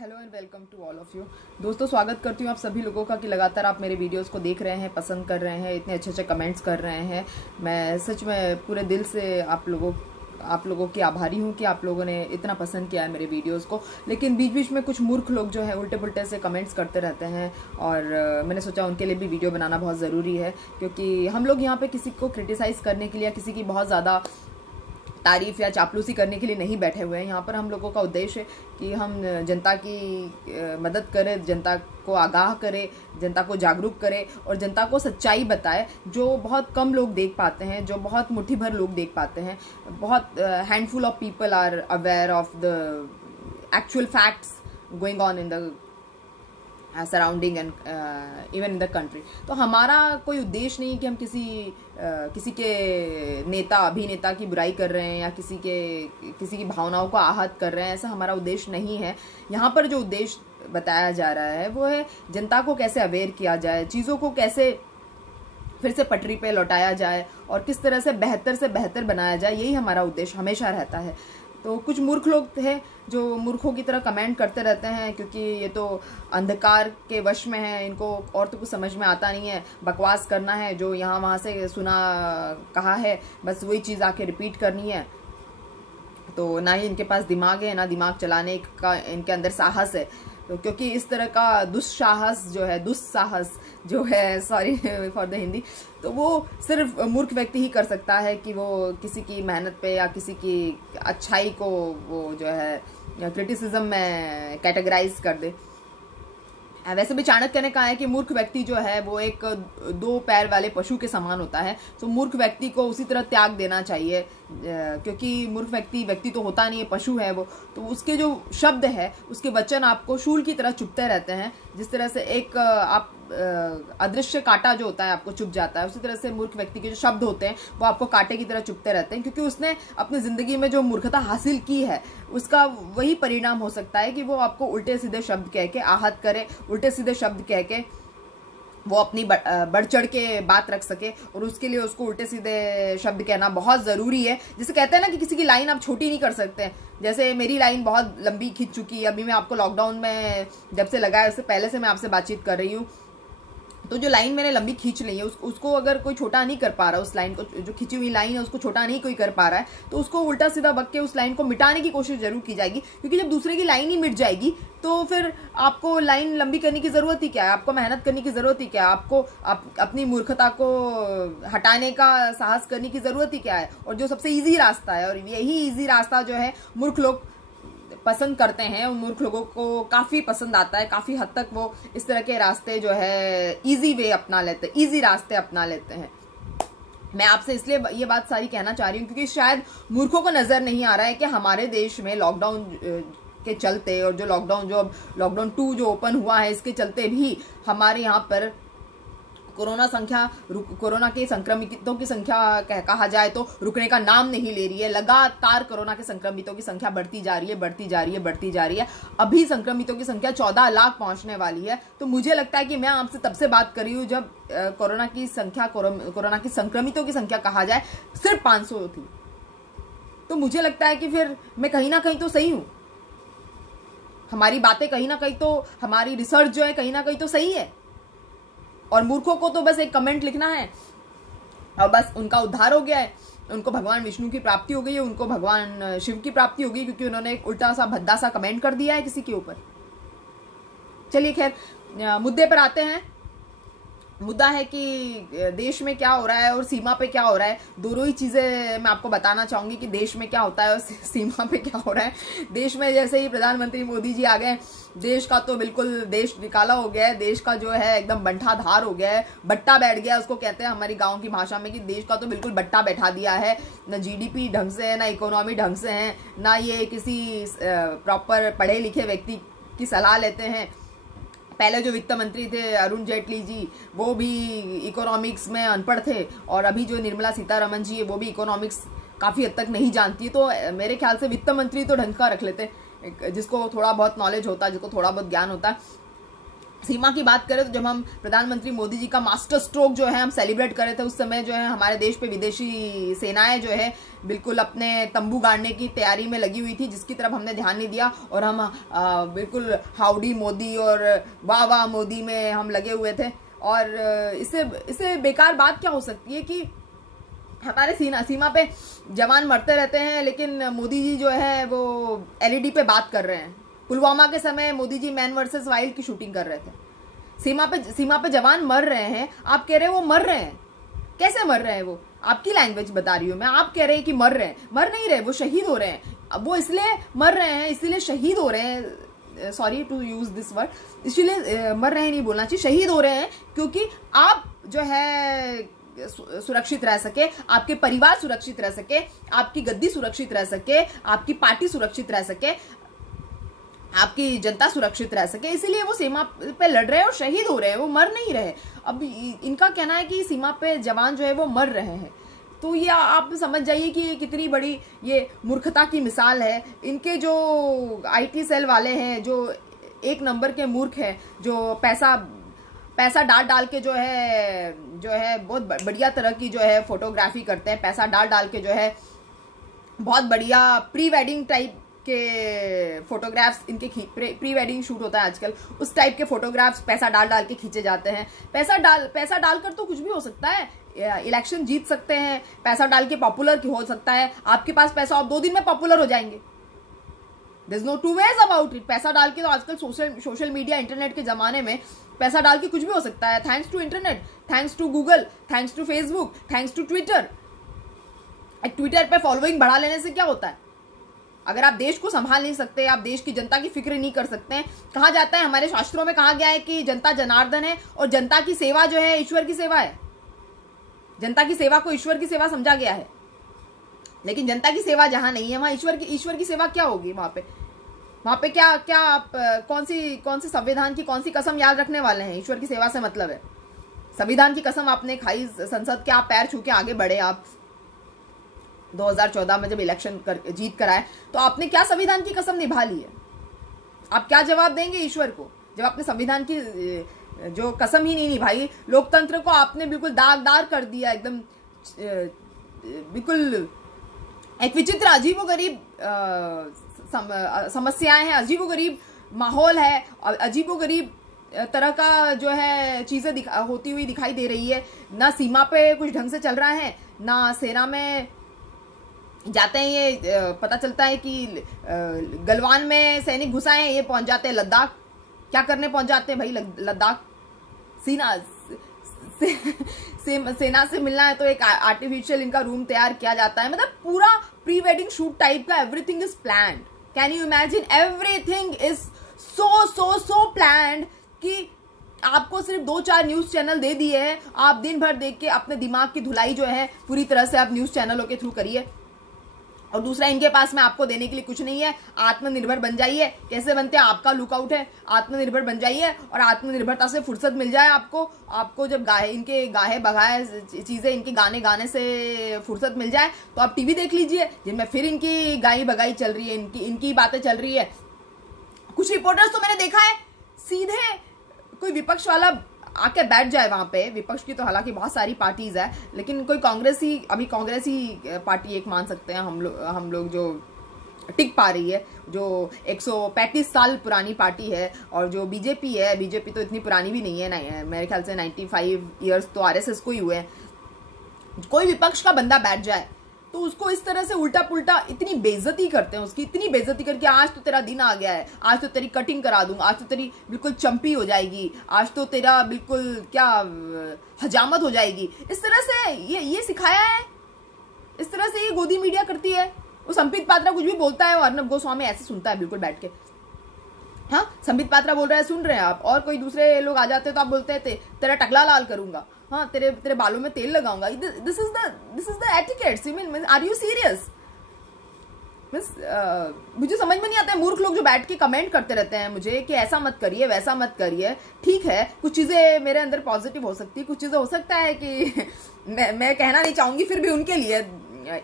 Hello and welcome to all of you. दोस्तों, स्वागत करती हूँ आप सभी लोगों का कि लगातार आप मेरे वीडियोस को देख रहे हैं, पसंद कर रहे हैं, इतने अच्छे अच्छे कमेंट्स कर रहे हैं। मैं सच में पूरे दिल से आप लोगों की आभारी हूँ कि आप लोगों ने इतना पसंद किया है मेरे वीडियोस को। लेकिन बीच बीच में कुछ मूर्ख लोग जो है उल्टे पुल्टे से कमेंट्स करते रहते हैं और मैंने सोचा उनके लिए भी वीडियो बनाना बहुत ज़रूरी है, क्योंकि हम लोग यहाँ पे किसी को क्रिटिसाइज़ करने के लिए या किसी की बहुत ज़्यादा तारीफ या चापलूसी करने के लिए नहीं बैठे हुए हैं। यहाँ पर हम लोगों का उद्देश्य है कि हम जनता की मदद करें, जनता को आगाह करें, जनता को जागरूक करें और जनता को सच्चाई बताएं जो बहुत कम लोग देख पाते हैं, जो बहुत मुट्ठी भर लोग देख पाते हैं। बहुत handful of people are aware of the actual facts going on in the surrounding and even in the country. तो हमारा कोई उद्देश्य नहीं कि हम किसी के नेता अभिनेता की बुराई कर रहे हैं या किसी की भावनाओं को आहत कर रहे हैं, ऐसा हमारा उद्देश्य नहीं है। यहाँ पर जो उद्देश्य बताया जा रहा है वो है जनता को कैसे अवेयर किया जाए, चीज़ों को कैसे फिर से पटरी पे लौटाया जाए और किस तरह से बेहतर बनाया जाए, यही हमारा उद्देश्य हमेशा रहता है। तो कुछ मूर्ख लोग हैं जो मूर्खों की तरह कमेंट करते रहते हैं, क्योंकि ये तो अंधकार के वश में है, इनको और तो कुछ समझ में आता नहीं है, बकवास करना है, जो यहाँ वहाँ से सुना कहा है बस वही चीज़ आके रिपीट करनी है। तो ना ही इनके पास दिमाग है, ना दिमाग चलाने का इनके अंदर साहस है। तो क्योंकि इस तरह का दुस्साहस जो है सॉरी फॉर द हिंदी, तो वो सिर्फ मूर्ख व्यक्ति ही कर सकता है कि वो किसी की मेहनत पे या किसी की अच्छाई को वो जो है क्रिटिसिज्म में कैटेगराइज कर दे। वैसे भी चाणक्य ने कहा है कि मूर्ख व्यक्ति जो है वो एक दो पैर वाले पशु के समान होता है। तो मूर्ख व्यक्ति को उसी तरह त्याग देना चाहिए, क्योंकि मूर्ख व्यक्ति तो होता नहीं है, पशु है वो। तो उसके जो शब्द है, उसके वचन आपको शूल की तरह चुभते रहते हैं। जिस तरह से एक आप अदृश्य कांटा जो होता है आपको चुभ जाता है, उसी तरह से मूर्ख व्यक्ति के जो शब्द होते हैं वो आपको कांटे की तरह चुभते रहते हैं, क्योंकि उसने अपनी जिंदगी में जो मूर्खता हासिल की है उसका वही परिणाम हो सकता है कि वो आपको उल्टे सीधे शब्द कह के आहत करे, उल्टे सीधे शब्द कह के वो अपनी बढ़ चढ़ के बात रख सके। और उसके लिए उसको उल्टे सीधे शब्द कहना बहुत ज़रूरी है। जैसे कहते हैं ना कि किसी की लाइन आप छोटी नहीं कर सकते। जैसे मेरी लाइन बहुत लंबी खिंच चुकी है, अभी मैं आपको लॉकडाउन में जब से लगा है उससे पहले से मैं आपसे बातचीत कर रही हूँ। तो जो लाइन मैंने लंबी खींच ली है उसको अगर कोई छोटा नहीं कर पा रहा, उस लाइन को जो खिंची हुई लाइन है उसको छोटा नहीं कोई कर पा रहा है, तो उसको उल्टा सीधा बक के उस लाइन को मिटाने की कोशिश जरूर की जाएगी। क्योंकि जब दूसरे की लाइन ही मिट जाएगी तो फिर आपको लाइन लंबी करने की जरूरत ही क्या है, आपको मेहनत करने की जरूरत ही क्या है, आपको अपनी मूर्खता को हटाने का साहस करने की जरूरत ही क्या है। और जो सबसे ईजी रास्ता है, और यही ईजी रास्ता जो है मूर्ख लोग पसंद करते हैं, उन मूर्ख लोगों को काफ़ी पसंद आता है। काफ़ी हद तक वो इस तरह के रास्ते जो है इजी वे अपना लेते हैं, इजी रास्ते अपना लेते हैं। मैं आपसे इसलिए ये बात सारी कहना चाह रही हूँ क्योंकि शायद मूर्खों को नज़र नहीं आ रहा है कि हमारे देश में लॉकडाउन के चलते और जो लॉकडाउन 2 जो ओपन हुआ है इसके चलते भी हमारे यहाँ पर कोरोना के संक्रमितों की संख्या कहा जाए तो रुकने का नाम नहीं ले रही है। लगातार कोरोना के संक्रमितों की संख्या बढ़ती जा रही है। अभी संक्रमितों की संख्या 14 लाख पहुंचने वाली है। तो मुझे लगता है कि मैं आपसे तब से बात कर रही हूँ जब कोरोना की संक्रमितों की संख्या कहा जाए सिर्फ 500 थी। तो मुझे लगता है कि फिर मैं कहीं ना कहीं तो सही हूँ, हमारी बातें कहीं ना कहीं तो, हमारी रिसर्च जो है कहीं ना कहीं तो सही है। और मूर्खों को तो बस एक कमेंट लिखना है और बस उनका उद्धार हो गया है, उनको भगवान विष्णु की प्राप्ति हो गई है, उनको भगवान शिव की प्राप्ति हो गई, क्योंकि उन्होंने एक उल्टा सा भद्दा सा कमेंट कर दिया है किसी के ऊपर। चलिए खैर मुद्दे पर आते हैं। मुद्दा है कि देश में क्या हो रहा है और सीमा पे क्या हो रहा है। दोनों ही चीज़ें मैं आपको बताना चाहूँगी कि देश में क्या होता है और सीमा पे क्या हो रहा है। देश में जैसे ही प्रधानमंत्री मोदी जी आ गए, देश का तो बिल्कुल देश निकाला हो गया है। देश का जो है एकदम बंठाधार हो गया है, बट्टा बैठ गया उसको कहते हैं हमारी गाँव की भाषा में, कि देश का तो बिल्कुल बट्टा बैठा दिया है। न GDP ढंग से है, ना इकोनॉमी ढंग से है, ना ये किसी प्रॉपर पढ़े लिखे व्यक्ति की सलाह लेते हैं। पहले जो वित्त मंत्री थे अरुण जेटली जी, वो भी इकोनॉमिक्स में अनपढ़ थे, और अभी जो निर्मला सीतारमण जी है वो भी इकोनॉमिक्स काफ़ी हद तक नहीं जानती है। तो मेरे ख्याल से वित्त मंत्री तो ढंग का रख लेते, जिसको थोड़ा बहुत नॉलेज होता है, जिसको थोड़ा बहुत ज्ञान होता है। सीमा की बात करें तो जब हम प्रधानमंत्री मोदी जी का मास्टर स्ट्रोक जो है हम सेलिब्रेट कर रहे थे, उस समय जो है हमारे देश पे विदेशी सेनाएं जो है बिल्कुल अपने तंबू गाड़ने की तैयारी में लगी हुई थी, जिसकी तरफ हमने ध्यान नहीं दिया और हम बिल्कुल हाउडी मोदी और वाह वाह मोदी में हम लगे हुए थे। और इससे बेकार बात क्या हो सकती है कि हमारे सीमा पे जवान मरते रहते हैं, लेकिन मोदी जी जो है वो एलईडी पे बात कर रहे हैं। पुलवामा के समय Modi ji man versus wild की शूटिंग कर रहे थे। सीमा पे जवान मर रहे हैं, आप कह रहे हैं वो मर रहे हैं। कैसे मर रहे हैं? वो आपकी लैंग्वेज बता रही हूं मैं, आप कह रहे हैं कि मर रहे हैं। मर नहीं रहे, वो शहीद हो रहे हैं। अब वो इसलिए मर रहे हैं, इसलिए शहीद हो रहे हैं, sorry to use this word, इसलिए मर रहे हैं नहीं बोलना चाहिए, शहीद हो रहे हैं क्योंकि आप जो है सुरक्षित रह सके, आपके परिवार सुरक्षित रह सके, आपकी गद्दी सुरक्षित रह सके, आपकी पार्टी सुरक्षित रह सके, आपकी जनता सुरक्षित रह सके, इसीलिए वो सीमा पे लड़ रहे हैं और शहीद हो रहे हैं, वो मर नहीं रहे। अब इनका कहना है कि सीमा पे जवान जो है वो मर रहे हैं, तो ये आप समझ जाइए कि कितनी बड़ी ये मूर्खता की मिसाल है। इनके जो आईटी सेल वाले हैं, जो एक नंबर के मूर्ख हैं, जो पैसा डाल के जो है बहुत बढ़िया तरह की जो है फोटोग्राफी करते हैं, पैसा डाल के जो है बहुत बढ़िया प्री वेडिंग टाइप के फोटोग्राफ्स इनके प्री वेडिंग शूट होता है आजकल, उस टाइप के फोटोग्राफ्स पैसा डाल के खींचे जाते हैं। पैसा डालकर तो कुछ भी हो सकता है, इलेक्शन जीत सकते हैं, पैसा डाल के पॉपुलर हो सकता है। आपके पास पैसा, आप 2 दिन में पॉपुलर हो जाएंगे। There's no two ways about it। पैसा डाल के तो आजकल सोशल मीडिया इंटरनेट के जमाने में पैसा डाल के कुछ भी हो सकता है। Thanks to internet, thanks to Google, thanks to Facebook, thanks to Twitter. Twitter पे फॉलोइंग बढ़ा लेने से क्या होता है? अगर आप देश को संभाल नहीं सकते, आप देश की जनता की फिक्र नहीं कर सकते, कहा जाता है, हमारे शास्त्रों में कहा गया है कि जनता जनार्दन है और जनता की सेवा जो है ईश्वर की सेवा है। जनता की सेवा को ईश्वर की सेवा समझा गया है, लेकिन जनता की सेवा जहां नहीं है वहां ईश्वर की सेवा क्या होगी? वहां पे क्या आप कौन सी संविधान की कौन सी कसम याद रखने वाले हैं? ईश्वर की सेवा से मतलब है, संविधान की कसम आपने खाई, संसद के आप पैर छू के आगे बढ़े। आप 2014 में जब इलेक्शन जीत कर आए तो आपने क्या संविधान की कसम निभा ली है? आप क्या जवाब देंगे ईश्वर को जब आपने संविधान की जो कसम ही नहीं निभाई? लोकतंत्र को आपने बिल्कुल दागदार कर दिया, एकदम बिल्कुल एक विचित्र अजीबोगरीब समस्याएं हैं, अजीबोगरीब माहौल है, अजीबोगरीब तरह का जो है चीजें होती हुई दिखाई दे रही है। ना सीमा पे कुछ ढंग से चल रहा है, ना सेना में जाते हैं ये पता चलता है कि गलवान में सैनिक घुसाए हैं, ये पहुंच जाते हैं लद्दाख। क्या करने पहुंच जाते हैं भाई लद्दाख? सेना से मिलना है तो एक आर्टिफिशियल इनका रूम तैयार किया जाता है, मतलब पूरा प्री वेडिंग शूट टाइप का। Everything is planned. Can you imagine? Everything is so planned कि आपको सिर्फ 2-4 न्यूज चैनल दे दिए हैं, आप दिन भर देख के अपने दिमाग की धुलाई जो है पूरी तरह से आप न्यूज चैनलों के थ्रू करिए। और दूसरा, इनके पास में आपको देने के लिए कुछ नहीं है। आत्मनिर्भर बन जाइए। कैसे बनते हैं? आपका लुकआउट है, आत्मनिर्भर बन जाइए और आत्मनिर्भरता से फुर्सत मिल जाए आपको जब इनके गाहे बगाए चीजें, इनके गाने से फुर्सत मिल जाए तो आप टीवी देख लीजिए, जिनमें फिर इनकी गाई बगाई चल रही है, इनकी बातें चल रही है। कुछ रिपोर्टर्स तो मैंने देखा है सीधे कोई विपक्ष वाला आके बैठ जाए वहां पे। विपक्ष की तो हालांकि बहुत सारी पार्टीज है, लेकिन कोई कांग्रेसी पार्टी एक मान सकते हैं हम लोग जो टिक पा रही है, जो 135 साल पुरानी पार्टी है। और जो बीजेपी है, बीजेपी तो इतनी पुरानी भी नहीं है, मेरे ख्याल से 95 ईयर्स तो आरएसएस को ही हुए हैं। कोई विपक्ष का बंदा बैठ जाए तो उसको इस तरह से उल्टा पुल्टा इतनी बेइज्जती करते हैं, उसकी इतनी बेइज्जती करके आज तो तेरा दिन आ गया है, आज तो तेरी कटिंग करा दूंगा, आज तो तेरी बिल्कुल चंपी हो जाएगी, आज तो तेरा बिल्कुल क्या हजामत हो जाएगी। इस तरह से ये सिखाया है, इस तरह से ये गोदी मीडिया करती है। वो संबित पात्रा कुछ भी बोलता है, अर्नब गोस्वामी ऐसे सुनता है बिल्कुल बैठ के। हाँ, संबित पात्रा बोल रहा है, सुन रहे हैं आप, और कोई दूसरे लोग आ जाते हैं तो आप बोलते हैं तेरा टकला लाल करूंगा, हाँ तेरे बालों में तेल लगाऊंगा। This is the etiquettes. You mean are you serious? मुझे समझ में नहीं आता है मूर्ख लोग जो बैठ के कमेंट करते रहते हैं मुझे कि ऐसा मत करिए, वैसा मत करिए। ठीक है, कुछ चीजें मेरे अंदर पॉजिटिव हो सकती है, कुछ चीजें हो सकता है कि मैं कहना नहीं चाहूंगी, फिर भी उनके लिए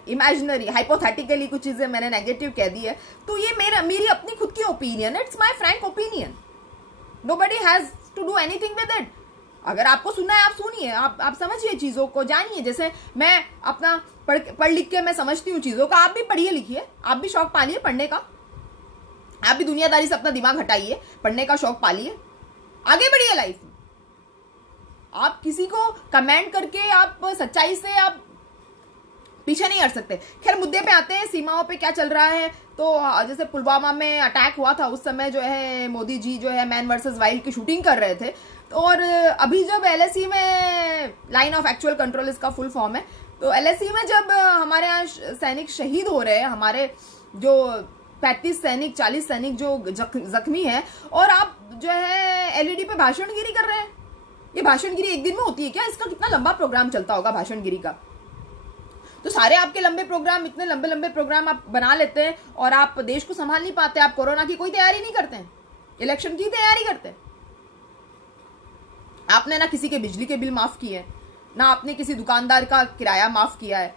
इमेजिनरी हाइपोथेटिकली कुछ चीजें मैंने नेगेटिव कह दी है, तो ये मेरी अपनी खुद की opinion, it's my frank opinion. Nobody has to do anything with it. अगर आपको सुनना है आप सुनिए, आप समझिए चीजों को, जानिए। जैसे मैं अपना पढ़ लिख के मैं समझती हूँ चीजों का, आप भी पढ़िए लिखिए, आप भी शौक पालिए पढ़ने का, आप भी दुनियादारी से अपना दिमाग हटाइए, पढ़ने का शौक पालिए, आगे बढ़िए लाइफ में। आप किसी को कमेंट करके आप सच्चाई से आप पीछे नहीं हट सकते। खैर मुद्दे पे आते हैं, सीमाओं पे क्या चल रहा है। तो जैसे पुलवामा में अटैक हुआ था, उस समय जो है मोदी जी जो है मैन वर्सेस वाइल्ड की शूटिंग कर रहे थे। और अभी जब LAC में, लाइन ऑफ एक्चुअल कंट्रोल इसका फुल फॉर्म है, तो LAC में जब हमारे यहाँ सैनिक शहीद हो रहे हैं, हमारे जो 35 सैनिक 40 सैनिक जो जख्मी हैं, और आप जो है LED पे भाषणगिरी कर रहे हैं। ये भाषणगिरी एक दिन में होती है क्या? इसका कितना लंबा प्रोग्राम चलता होगा भाषणगिरी का। तो सारे आपके लंबे प्रोग्राम, इतने लंबे लंबे प्रोग्राम आप बना लेते हैं और आप देश को संभाल नहीं पाते। आप कोरोना की कोई तैयारी नहीं करते हैं, इलेक्शन की तैयारी करते हैं। आपने ना किसी के बिजली के बिल माफ किए, ना आपने किसी दुकानदार का किराया माफ किया है।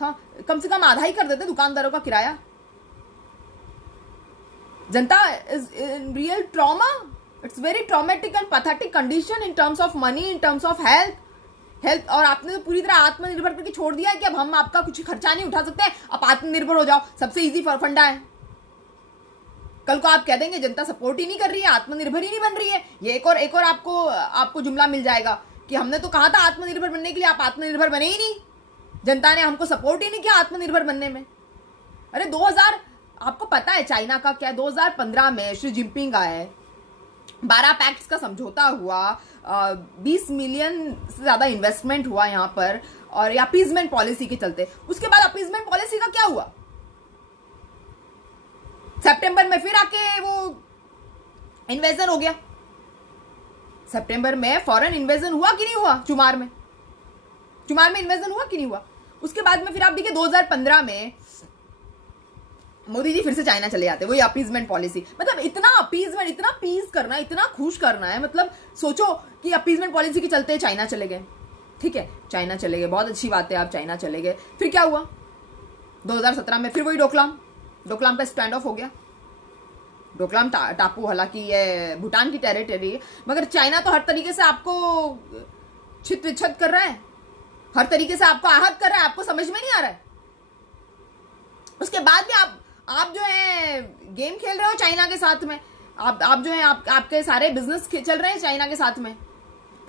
हाँ, कम से कम आधा ही कर देते दुकानदारों का किराया। जनता is in real trauma. It's very traumatic and pathetic condition in terms of money, in terms of health. और आपने तो पूरी तरह आत्मनिर्भर करके छोड़ दिया है कि अब हम आपका कुछ खर्चा नहीं उठा सकते, आप आत्मनिर्भर हो जाओ, सबसे इजी फंडा है। कल को आप कह देंगे जनता सपोर्ट ही नहीं कर रही है, आत्मनिर्भर ही नहीं बन रही है, ये एक और आपको जुमला मिल जाएगा कि हमने तो कहा था आत्मनिर्भर बनने के लिए, आप आत्मनिर्भर बने ही नहीं, जनता ने हमको सपोर्ट ही नहीं किया आत्मनिर्भर बनने में। अरे 2000, आपको पता है चाइना का क्या, 2015 में शी जिनपिंग आए, 12 पैक्ट्स का समझौता हुआ, 20 मिलियन से ज्यादा इन्वेस्टमेंट हुआ यहाँ पर, और अपीजमेंट पॉलिसी के चलते। उसके बाद अपीजमेंट पॉलिसी का क्या हुआ? सितंबर में फिर आके वो इन्वेजन हो गया। सितंबर में फॉरेन इन्वेजन हुआ कि नहीं हुआ? चुमार में इन्वेजन हुआ कि नहीं हुआ? उसके बाद में फिर आप देखिए 2015 में मोदी जी फिर से चाइना चले जाते, वही अपीजमेंट पॉलिसी। मतलब इतना अपीजमेंट, इतना पीस करना, इतना खुश करना है। मतलब सोचो कि अपीजमेंट पॉलिसी के चलते चाइना चले गए, ठीक है, चाइना चले गए, बहुत अच्छी बात है, आप चाइना चले गए। फिर क्या हुआ? 2017 में फिर वही डोकलाम का स्टैंड ऑफ हो गया। डोकलाम टापू हालांकि ये भूटान की टेरिटरी है, मगर चाइना तो हर तरीके से आपको छित विच्छत कर रहा है, हर तरीके से आपको आहत कर रहा है, आपको समझ में नहीं आ रहा है। उसके बाद भी आप जो है गेम खेल रहे हो चाइना के साथ में। आप जो है आपके सारे बिजनेस चल रहे हैं चाइना के साथ में।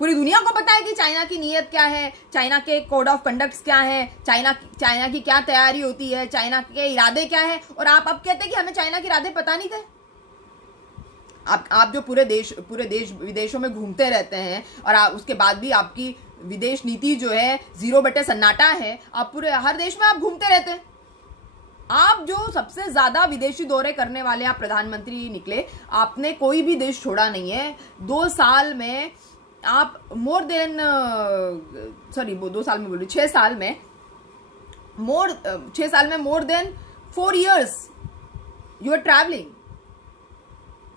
पूरी दुनिया को पता है कि चाइना की नीयत क्या है, चाइना के कोड ऑफ कंडक्ट्स क्या है, चाइना की क्या तैयारी होती है, चाइना के इरादे क्या है। और आप अब कहते हैं कि हमें चाइना के इरादे पता नहीं थे। आप जो पूरे देश विदेशों में घूमते रहते हैं, और उसके बाद भी आपकी विदेश नीति जो है 0 बटे सन्नाटा है। आप पूरे हर देश में आप घूमते रहते हैं। आप जो सबसे ज्यादा विदेशी दौरे करने वाले आप प्रधानमंत्री निकले, आपने कोई भी देश छोड़ा नहीं है। 2 साल में आप 2 साल में बोलिए 6 साल में more than 4 years you are travelling.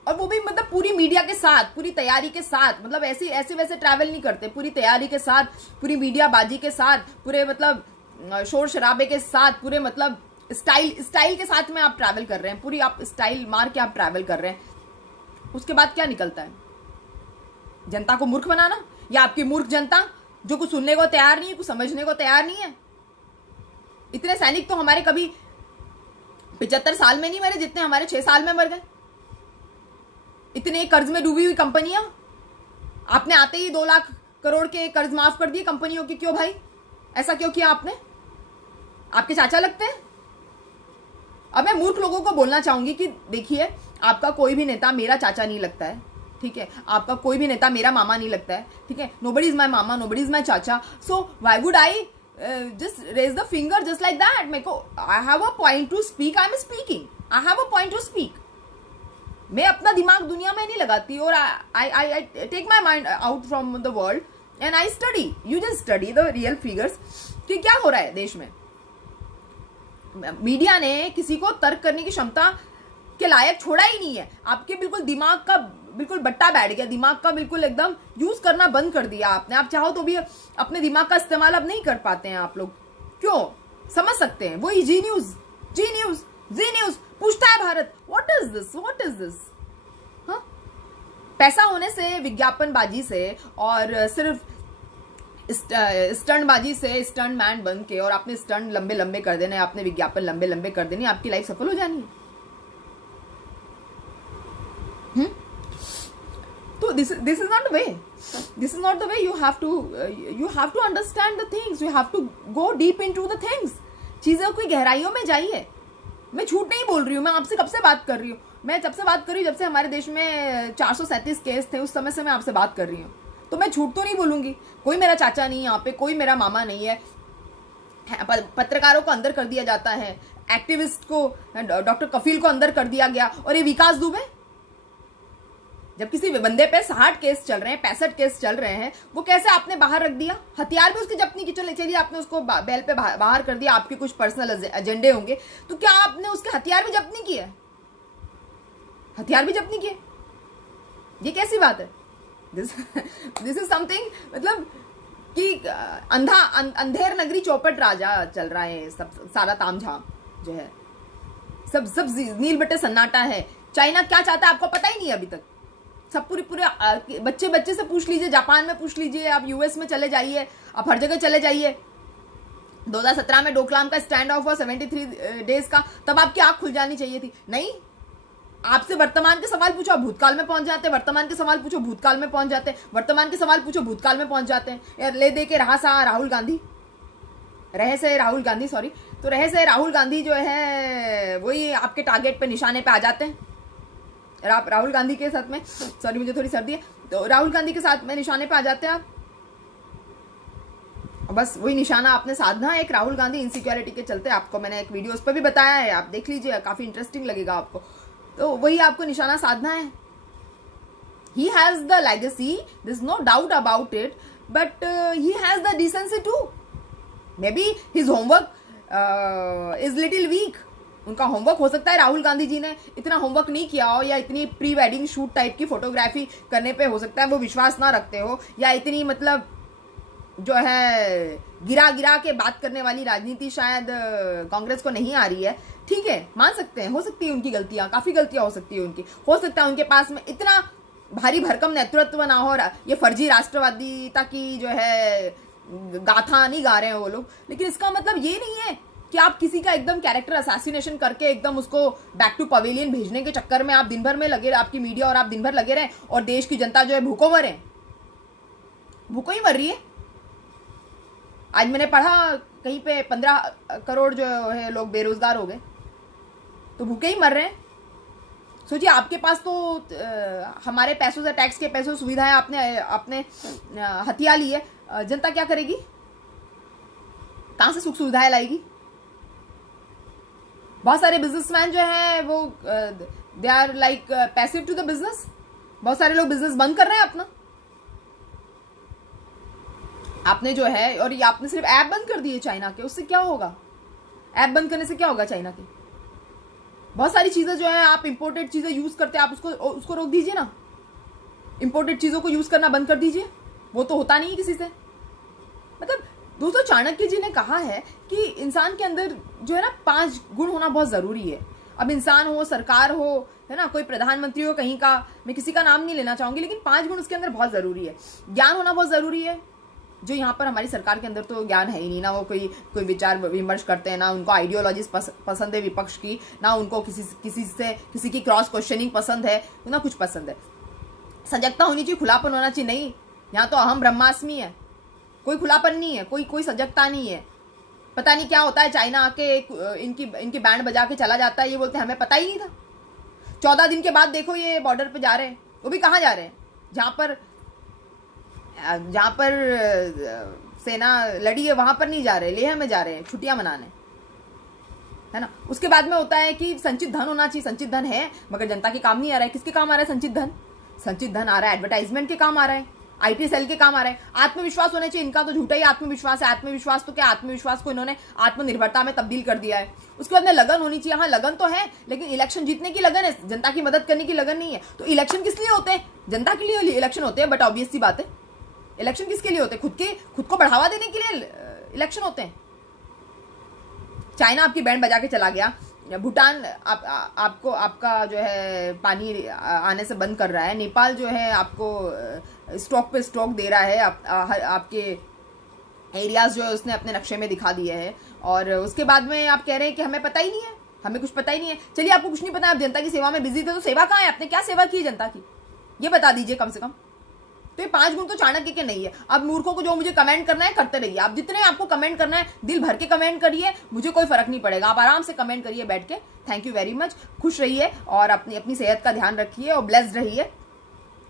और वो भी मतलब पूरी मीडिया के साथ, पूरी तैयारी के साथ। मतलब ऐसे वैसे ट्रैवल नहीं करते, पूरी तैयारी के साथ, पूरी मीडिया बाजी के साथ, पूरे मतलब शोर शराबे के साथ, पूरे मतलब स्टाइल के साथ में आप ट्रैवल कर रहे हैं, पूरी आप स्टाइल मार के आप ट्रैवल कर रहे हैं। उसके बाद क्या निकलता है? जनता को मूर्ख बनाना, या आपकी मूर्ख जनता जो कुछ सुनने को तैयार नहीं है, कुछ समझने को तैयार नहीं है। इतने सैनिक तो हमारे कभी 75 साल में नहीं मरे जितने हमारे 6 साल में मर गए। इतने कर्ज में डूबी हुई कंपनियां, आपने आते ही 2 लाख करोड़ के कर्ज माफ कर दिए कंपनियों के। क्यों भाई, ऐसा क्यों किया आपने? आपके चाचा लगते हैं? अब मैं मूर्ख लोगों को बोलना चाहूंगी कि देखिए, आपका कोई भी नेता मेरा चाचा नहीं लगता है, ठीक है, आपका कोई भी नेता मेरा मामा नहीं लगता है, ठीक है। नोबडी इज माई मामा, नोबडी इज माई चाचा, so why would I just raise the finger just like that? मेरे को I have a point to speak, I am speaking, I have a point to speak. मैं अपना दिमाग दुनिया में नहीं लगाती, और I take my mind out from the world and I study. You just study the real figures कि क्या हो रहा है देश में। मीडिया ने किसी को तर्क करने की क्षमता के लायक छोड़ा ही नहीं है। आपके बिल्कुल दिमाग का बिल्कुल बट्टा बैठ गया, दिमाग का बिल्कुल एकदम यूज करना बंद कर दिया आपने। आप चाहो तो भी अपने दिमाग का इस्तेमाल अब नहीं कर पाते हैं आप लोग। क्यों? समझ सकते हैं, वही जी न्यूज पूछता है भारत, व्हाट इज दिस, हाँ, पैसा होने से, विज्ञापनबाजी से और सिर्फ स्टंटबाजी से स्टंट मैन बन के और आपने स्टंट लंबे लंबे कर देने, आपने विज्ञापन लंबे लंबे कर देने, आपकी लाइफ सफल हो जानी है। तो this is not the way, this is not the way. You have to understand the things, you have to go deep into the things. चीजों की गहराइयों में जाइए। मैं झूठ नहीं बोल रही हूँ, मैं आपसे कब से बात कर रही हूँ, मैं जब से बात कर रही हूँ, जब से हमारे देश में 437 केस थे, उस समय से मैं आपसे बात कर रही हूँ। तो मैं झूठ तो नहीं बोलूंगी। कोई मेरा चाचा नहीं है यहाँ पे, कोई मेरा मामा नहीं है। पत्रकारों को अंदर कर दिया जाता है, एक्टिविस्ट को, डॉक्टर कफील को अंदर कर दिया गया, और ये विकास दुबे, जब किसी बंदे पे 60 केस चल रहे हैं, 65 केस चल रहे हैं, वो कैसे आपने बाहर रख दिया? हथियार भी उसकी जब्त नहीं की, चलिए आपने उसको बेल पे बाहर कर दिया, आपके कुछ पर्सनल एजेंडे होंगे, तो क्या आपने उसके हथियार भी जब्त नहीं किए? हथियार भी जब्त नहीं किए? ये कैसी बात है? दिस इज समथिंग, मतलब कि अंधेर नगरी चौपट राजा चल रहा है, सब सारा तामझाम जो है, सब नील बटे सन्नाटा है। चाइना क्या चाहता है आपको पता ही नहीं अभी तक। सब पूरे बच्चे से पूछ लीजिए, जापान में पूछ लीजिए, आप यूएस में चले जाइए, आप हर जगह चले जाइए। 2017 में डोकलाम का स्टैंड ऑफ हुआ 73 डेज का, तब आपकी आंख खुल जानी चाहिए थी। नहीं, आपसे वर्तमान के सवाल पूछो, भूतकाल में पहुंच जाते हैं, वर्तमान के सवाल पूछो, भूतकाल में पहुंच जाते हैं, वर्तमान के सवाल पूछो, भूतकाल में पहुंच जाते हैं। ले दे के रहे से राहुल गांधी जो है वही आपके टारगेट पे, निशाने पे आ जाते हैं। राहुल गांधी के साथ में, सॉरी मुझे थोड़ी सर्दी है, तो राहुल गांधी के साथ में निशाने पे आ जाते हैं आप। बस वही निशाना आपने साधना है, एक राहुल गांधी इनसिक्योरिटी के चलते। आपको मैंने एक वीडियो उस पर भी बताया है, आप देख लीजिए, काफी इंटरेस्टिंग लगेगा आपको। तो वही आपको निशाना साधना है। He has the legacy, there is no doubt about it, but he has the decency too. May be his homework is little weak. उनका होमवर्क हो सकता है राहुल गांधी जी ने इतना होमवर्क नहीं किया हो, या इतनी प्री वेडिंग शूट टाइप की फोटोग्राफी करने पे हो सकता है वो विश्वास ना रखते हो, या इतनी मतलब जो है गिरा के बात करने वाली राजनीति शायद कांग्रेस को नहीं आ रही है। ठीक है, मान सकते हैं, हो सकती है उनकी गलतियां, काफी गलतियां हो सकती है उनकी। हो सकता है उनके पास में इतना भारी भरकम नेतृत्व ना हो, ये फर्जी राष्ट्रवादिता की जो है गाथा नहीं गा रहे हैं वो लोग, लेकिन इसका मतलब ये नहीं है कि आप किसी का एकदम कैरेक्टर असैसिनेशन करके एकदम उसको बैक टू पवेलियन भेजने के चक्कर में आप दिन भर में लगे, आपकी मीडिया और आप दिन भर लगे रहे, और देश की जनता जो है भूखों मरे, भूखों ही मर रही है। आज मैंने पढ़ा कहीं पे 15 करोड़ जो है लोग बेरोजगार हो गए, तो भूखे ही मर रहे हैं। सोचिए, आपके पास तो हमारे पैसों से, टैक्स के पैसों, सुविधाएं आपने हथिया ली है, जनता क्या करेगी? कहां से सुख सुविधाएं लाएगी? बहुत सारे बिजनेसमैन जो है वो they are like passive to the business. बहुत सारे लोग बिजनेस बंद कर रहे हैं अपना। आपने जो है, और ये आपने सिर्फ ऐप बंद कर दिए चाइना के, उससे क्या होगा? ऐप बंद करने से क्या होगा चाइना के? बहुत सारी चीजें जो है, आप इंपोर्टेड चीजें यूज करते हैं, आप उसको रोक दीजिए ना। इंपोर्टेड चीजों को यूज करना बंद कर दीजिए, वो तो होता नहीं है किसी से। मतलब दोस्तों, चाणक्य जी ने कहा है कि इंसान के अंदर जो है ना 5 गुण होना बहुत जरूरी है। अब इंसान हो, सरकार हो, है ना, कोई प्रधानमंत्री हो कहीं का, मैं किसी का नाम नहीं लेना चाहूंगी, लेकिन 5 गुण उसके अंदर बहुत जरूरी है। ज्ञान होना बहुत जरूरी है, जो यहाँ पर हमारी सरकार के अंदर तो ज्ञान है ही नहीं। ना वो कोई विचार विमर्श करते हैं, ना उनको आइडियोलॉजीज पसंद है विपक्ष की, ना उनको किसी की क्रॉस क्वेश्चनिंग पसंद है, ना कुछ पसंद है। सजगता होनी चाहिए, खुलापन होना चाहिए। नहीं, यहाँ तो अहम ब्रह्मास्मि है, कोई खुलापन नहीं है, कोई सजगता नहीं है। पता नहीं क्या होता है, चाइना आके इनकी बैंड बजा के चला जाता है, ये बोलते हैं हमें पता ही नहीं था। 14 दिन के बाद देखो ये बॉर्डर पे जा रहे हैं, वो भी कहाँ जा रहे हैं? जहां पर सेना लड़ी है वहां पर नहीं जा रहे, लेह में जा रहे हैं छुट्टियां मनाने, है ना। उसके बाद में होता है कि संचित धन होना चाहिए। संचित धन है मगर जनता के काम नहीं आ रहा है। किसके काम आ रहा है संचित धन? संचित धन आ रहा है एडवर्टाइजमेंट के काम आ रहा है, आईटी सेल के काम आ रहा है। आत्मविश्वास होने चाहिए, इनका तो झूठा ही आत्मविश्वास है। आत्मविश्वास तो क्या, आत्मविश्वास को इन्होंने आत्मनिर्भरता में तब्दील कर दिया है। उसके बाद में लगन होनी चाहिए। हाँ, लगन तो है, लेकिन इलेक्शन जीतने की लगन है, जनता की मदद करने की लगन नहीं है। तो इलेक्शन किस लिए होते हैं? जनता के लिए इलेक्शन होते हैं, बट ऑब्वियस सी बात है, इलेक्शन किसके लिए होते हैं? खुद को बढ़ावा देने के लिए इलेक्शन होते हैं। चाइना आपकी बैंड बजा के चला गया, भूटान आपको आपका जो है पानी आने से बंद कर रहा है। नेपाल जो है आपको स्टॉक पे स्टॉक दे रहा है। आपके एरियाज जो है उसने अपने नक्शे में दिखा दिए हैं। और उसके बाद में आप कह रहे हैं कि हमें पता ही नहीं है, हमें कुछ पता ही नहीं है। चलिए, आपको कुछ नहीं पता, आप जनता की सेवा में बिजी थे, तो सेवा कहाँ है? आपने क्या सेवा की जनता की, ये बता दीजिए कम से कम। तो ये 5 गुण तो चाणक्य के नहीं है। अब मूर्खों को जो मुझे कमेंट करना है करते रहिए। आप जितने आपको कमेंट करना है दिल भर के कमेंट करिए, मुझे कोई फर्क नहीं पड़ेगा। आप आराम से कमेंट करिए बैठ के। Thank you very much. खुश रहिए और अपनी सेहत का ध्यान रखिए और ब्लेस्ड रहिए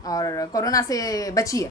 और कोरोना से बचिए।